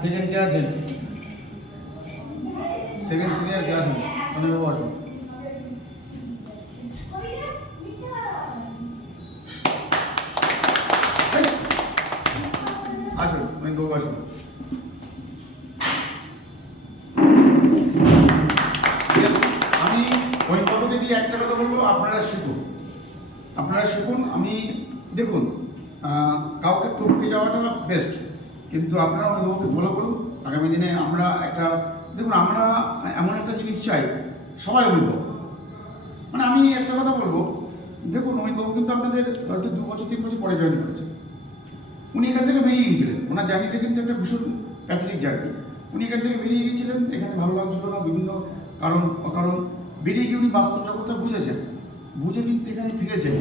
Second কে আছেন? Second senior কে আসুন? অনেকবাবু আসুন। আসুন অনেকবাবু আসুন। আমি অনেকবাবুকে দিয়ে একটা কথা বলবো, আপনারা শিখুন, আপনারা শিখুন। আমি দেখুন, কাউকে টপকে যাওয়াটা বেস্ট, কিন্তু আপনারা অনেকবাবুকে ফলো করুন। আগামী দিনে আমরা একটা দেখুন, আমরা এমন একটা জিনিস চাই, সবাই অভিভাবক। মানে আমি একটা কথা বলবো, দেখুন অমিতবাবু কিন্তু আপনাদের হয়তো 2 বছর 3 বছর পরে জয়েন করেছে। উনি এখান থেকে বেরিয়ে গিয়েছিলেন, ওনার জার্নিটা কিন্তু একটা ভীষণ প্যাথেটিক জার্নি। উনি এখান থেকে বেরিয়ে গিয়েছিলেন, এখানে ভালো লাগছিল না, বিভিন্ন অকারণ বেরিয়ে গিয়ে উনি বাস্তব জগৎটা বুঝেছেন, বুঝে কিন্তু এখানে ফিরেছেন।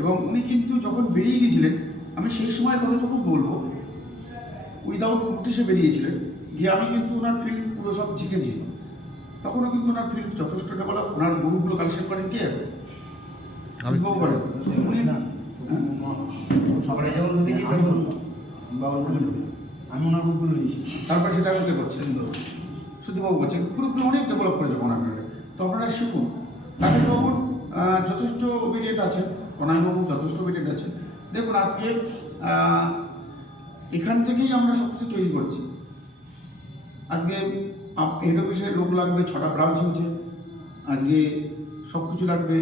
এবং উনি কিন্তু যখন বেরিয়ে গিয়েছিলেন, আমি সেই সময় কথাটুকু বলবো, উইদাউট নোটিশে বেরিয়েছিলেন, গিয়ে আমি কিন্তু ওনার ফিল্ড পুরো সব শিখেছি। তখনও কিন্তু ওনার ফিল্ড যথেষ্ট ডেভেলপ। ওনার গ্রুপগুলো কালেকশন করেন কে? করেন উনি না। সবাই যেমন ঢুকেছি আমি ওনার গ্রুপগুলো নিয়েছি। তারপরে সেটা আমাকে করছেন সুধীবাবু বলছেন, গ্রুপগুলো অনেক ডেভেলপ করেছে আপনারা। তো আপনারা শিখুন। রাকেশবাবুর যথেষ্ট ওবিডিয়েন্ট আছে, কনাইবাবু যথেষ্ট ওবিডিয়েন্ট আছে। দেখুন আজকে এখান থেকেই আমরা সব কিছু তৈরি করছি। আজকে হেড অফিসে লোক লাগবে, 6টা ব্রাঞ্চ হচ্ছে, আজকে সব কিছু লাগবে।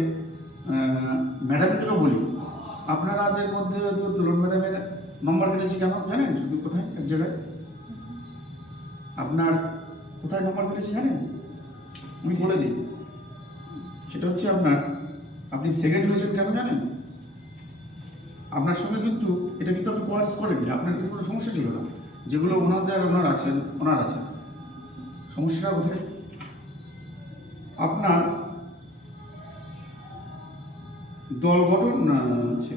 ম্যাডামদেরও বলি, আপনাদের মধ্যে হয়তো দুলন ম্যাডামের নম্বর কেটেছি কেন জানেন? শুধু কোথায়? এক জায়গায়। আপনার কোথায় নম্বর কেটেছি জানেন? আমি বলে দিই, সেটা হচ্ছে আপনি সেকেন্ড হয়েছেন কেন জানেন? আপনার সঙ্গে কিন্তু এটা কিন্তু আপনি কোয়ার্স করেননি, আপনার কিন্তু কোনো সমস্যা ছিল না। যেগুলো ওনার আছেন। সমস্যাটা কোথায়? আপনার দল গঠন হচ্ছে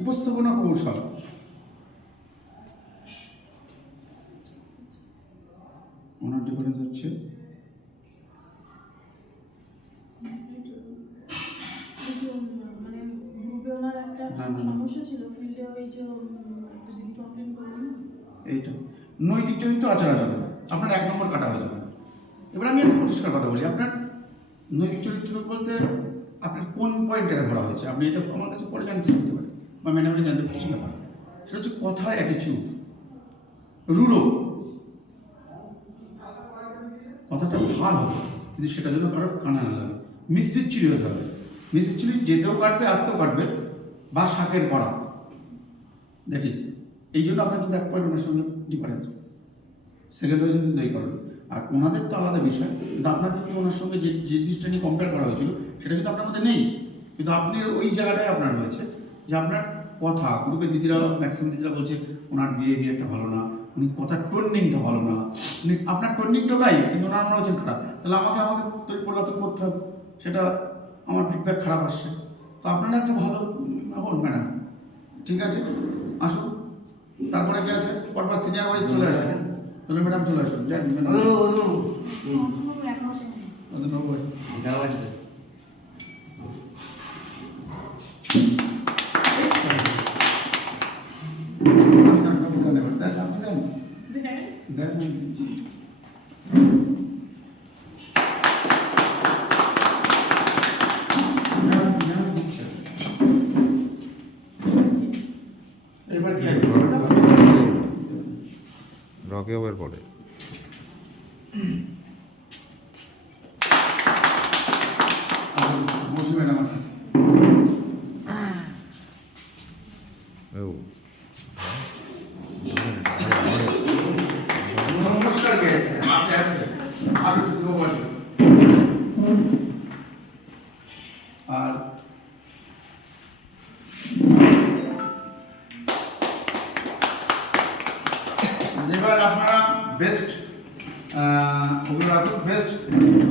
উপস্থাপনা কৌশল, ওনার ডিফারেন্স হচ্ছে এইটা নৈতিক চরিত্র, আচার আচরণ। আপনার 1 নম্বর কাটা হয়ে যাবে। এবার আমি একটা পরিষ্কার কথা বলি, আপনার নৈতিক চরিত্র বলতে আপনার কোন পয়েন্টটাকে ধরা হয়েছে, আপনি এটা আমার কাছে পরে জানতে পারেন বা ম্যাডামকে জানতে কী ব্যাপার। সেটা হচ্ছে কথার অ্যাটিচিউড, রুড়ো কথাটা ধার হবে, কিন্তু সেটা যেন কারোর কানা না লাগে। মিস্ত্রি হতে হবে। মিস্ত্রি যেতেও কাটবে, আসতেও কাটবে, বা শাকের করাত। দ্যাট ইজ, এই জন্য আপনার কিন্তু 1 পয়েন্ট ওনার সঙ্গে ডিফারেন্স। সেকেন্ড হয়েছে কিন্তু এই কারণে। আর ওনাদের তো আলাদা বিষয়, কিন্তু আপনার কিন্তু ওনার সঙ্গে যে জিনিসটা নিয়ে কম্পেয়ার করা হয়েছিল সেটা কিন্তু আপনার মধ্যে নেই। কিন্তু আপনি ওই জায়গাটায় আপনার রয়েছে যে আপনার কথা, গ্রুপের দিদিরা, ম্যাক্সিমাম দিদিরা বলছে ওনার বিহেভিয়ারটা ভালো না, উনি কথার টোনিংটা ভালো না। উনি আপনার টোনিংটা নাই, কিন্তু ওনার মনে হচ্ছেন খারাপ। তাহলে আমাকে পরিবর্তন করতে হবে, সেটা আমার ফিডব্যাক খারাপ আসছে। তো আপনারা একটা ভালো হন ম্যাডাম, ঠিক আছে? আসুন। তারপরে কে আছে? পরপর সিনিয়র ওয়াইজ চলে আসুন। তাহলে ম্যাডাম চলে আসুন। এবার কি আছে? রকে ওভার পড়ে। বসে ম্যাডাম আছে। নমস্কার, কে আপনি আছেন? আসুন, শুধু বসুন। আর এবার আপনারা বেস্ট, ওগুলো বেস্ট